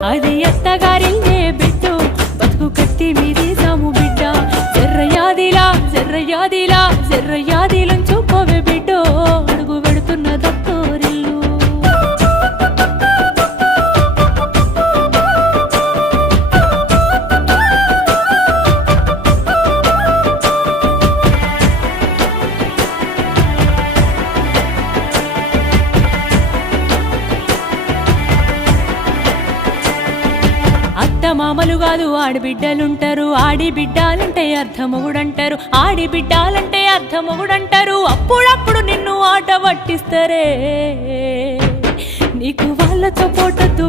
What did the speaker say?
అది అత్తగారిల్లే బిడ్డో బతుకు కట్టి మీది సాము బిడ్డ జర్రయాదిలా జర్రయాదిలా జర్రయాదిలంచుకోవే బిడ్డో అడుగు పెడుతున్న దత్తోరిల్లు మామలు కాదు ఆడిబిడ్డలుంటారు ఆడిబిడ్డాలంటే అర్ధమొగుడంటారు ఆడిబిడ్డాలంటే అర్ధమొగుడంటారు అప్పుడప్పుడు నిన్ను ఆట పట్టిస్తారే నీకు వాళ్ళతో పోటద్దు